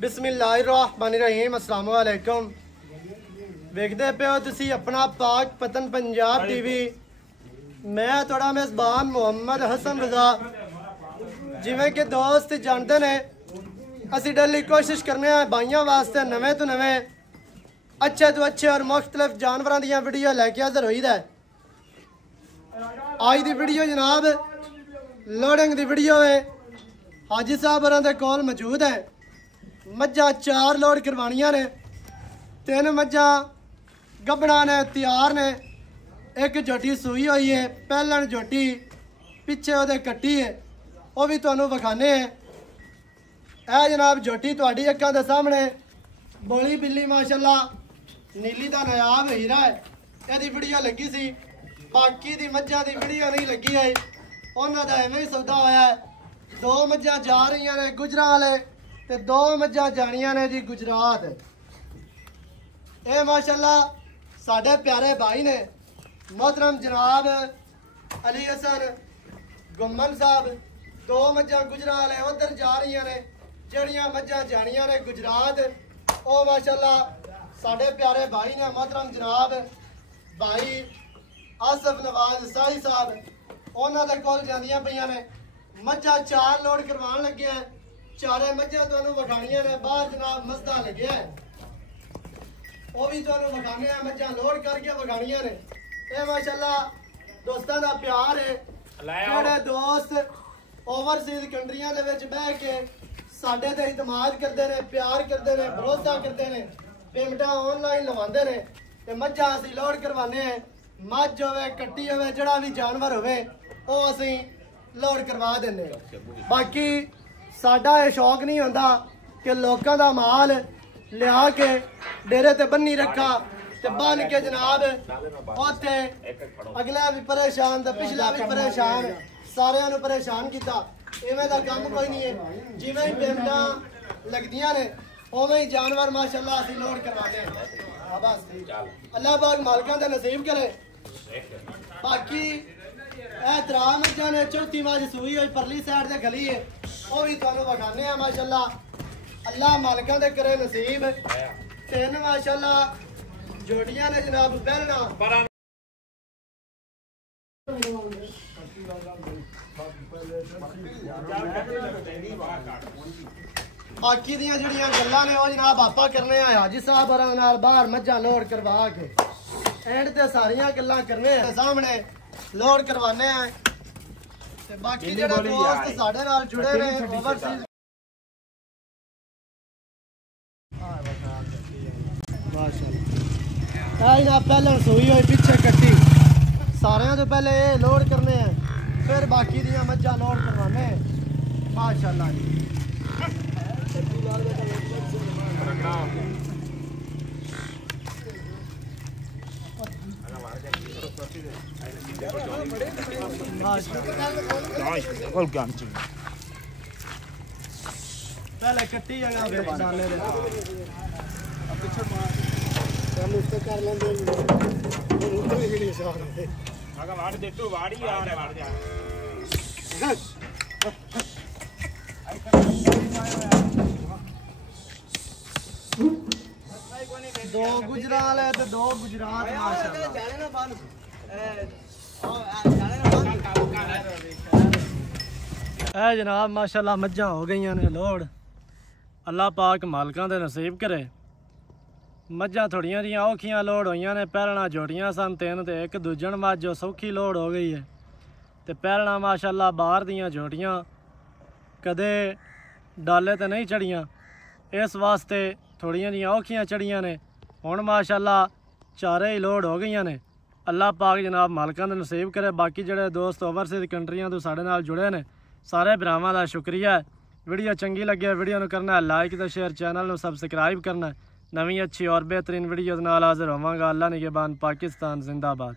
बिस्मिल्लाहिर्रहमानिर्रहीम अस्सलाम वालेकुम। वेखदे पे हो तुसी अपना पाक पतन पंजाब टीवी। मैं थोड़ा मेज़बान मोहम्मद हसन रज़ा। जिवें कि दोस्त जानते ने असी डेली कोशिश करने भाइयों वास्ते नवे तो नवे अच्छे तो अच्छे और मुख्तलिफ जानवरों दी वीडियो लैके हाज़र होई दा। आज दी वीडियो जनाब लोडिंग दी वीडियो है। हाजी साहब होरां दे कोल मौजूद है। मज्झां 4 लोड करवानियां ने, 3 मज्झां गबड़ा ने तैयार ने, एक झोटी सूई हुई है, पहलन झोटी पिछे वो कट्टी है, वह भी तुहानू विखाने हैं। यह जनाब झोटी तुहाडी अक्खां दे सामने बोली बिल्ली माशाअल्लाह नीली दा नायाब हीरा है। यदी वीडियो लगी सी, बाकी दी मज्झां दी वीडियो नहीं लगी है। उन्हां दा एवें ही सौदा होया है। 2 मज्झां जा रही ने गुजरां वाले ते 2 मज्झां जानियां ने जी गुजरात। ये माशाअल्लाह साढ़े प्यारे भाई ने मोहतरम जनाब अली हसन गुम्मन साहब। 2 मज्झां गुजरां वाले उधर जा रही ने, जड़ियां मज्झां जानियां ने गुजरात। ओ माशाअल्लाह साढ़े प्यारे भाई ने मोहतरम जनाब भाई आसफ नवाज साही साहब, उन्हां दे कोल जांदियां पईयां ने। मज्झां 4 लोड करवान लगे हैं। 4 मज्झां तुहानू विखाणियां ने। बाहर जनाब मसदा लगे है, वो भी तुहानू विखाने हैं। मज्झां लोड करके विखाणियां ने। ये माशाअल्लाह दोस्तां दा प्यार है। जेड़े दोस्त ओवरसीज कंट्रियां दे विच बह के साडे ते इतमाद करदे ने, प्यार करदे ने, भरोसा करदे ने, पेमेंटां ऑनलाइन लवांदे ने ते मज्झां असीं लोड करवाने हैं। मज्झ होवे कट्टी होवे जड़ा भी जानवर होवे वो असीं लोड करवा देने। बाकी साडा ये शौक नहीं होंदा कि लोकां दा माल लिया के डेरे ते बन्नी रखा ते बन के जनाब उत्थे अगला भी परेशान ते पिछला भी परेशान, सारियां नू परेशान किया। इवें दा काम कोई नहीं है। जिवें ही पेमेंटां लगदियां ने उवें ही जानवर माशाअल्लाह असीं लोड करवाने हैं। बस अल्लाह पाक मालकां दे नसीब करे। बाकी एहतराम ने चौथी मज सूई हुई परली साइड से गली है, वो भी तुहानू विखाने हैं। माशाअल्लाह अल्लाह मालकां दे करे नसीब। 3 माशाअल्लाह जोड़ियां ने जनाब पहलना। बाकी दियां जड़ियां गल्लां ने वो जनाब आपा करने हैं हाजी साहब होरां नाल बाहर मज्झां लोड करवा के। एंड ते सारियां गल्लां करने हैं सामने लोड करवाने हैं। ते बाकी जेड़ा दोस्त साडे नाल जुड़े ने ओवरसीज माशाअल्लाह पहले सूई हुई पिछे कट्टी, सारियां तो पहले ये लोड करने हैं, फिर बाकी दियां मज्झां लोड करवाने हैं। माशाअल्लाह जी पहले कट्टी जगह पे बनाने दे हम उसको कर लेंगे। ऊपर ही नहीं साथ में आगे वाड़ दे तो वाड़ी आ रहा है वाड़ जा। 2 गुजरात वाले तो 2 गुजरात माशाअल्लाह जाने ना बन जनाब माशाअल्लाह मज्झां हो गई ने लोड। अल्लाह पाक मालकां दे नसीब करे। मज्झां थोड़ियां जियां औखियां लोड होइयां ने। पहलना जोटियां सन 3 ते एक दूजन मज्झ जो सौखी लोड हो गई है। ते पहलना माशाअल्लाह बाहर दियां जोटियां कदे डाले ते नहीं चढ़ियां, इस वास्ते थोड़ियां जियां औखियां चढ़ियां ने। हुण माशाअल्लाह 4 ही लोड हो गई ने। अल्लाह पाक जनाब मालकां दे नसीब करे। बाकी जेड़े दोस्त ओवरसीज कंट्रियां तो साडे नाल जुड़े ने सारे भरावां दा शुक्रिया है। वीडियो चंगी लगे वीडियो नू करना है लाइक ते शेयर, चैनल नू सबसक्राइब करना है। नवीं अच्छी और बेहतरीन वीडियो नाल हाज़र होवांगा। अल्लाह निगहबान, पाकिस्तान जिंदाबाद।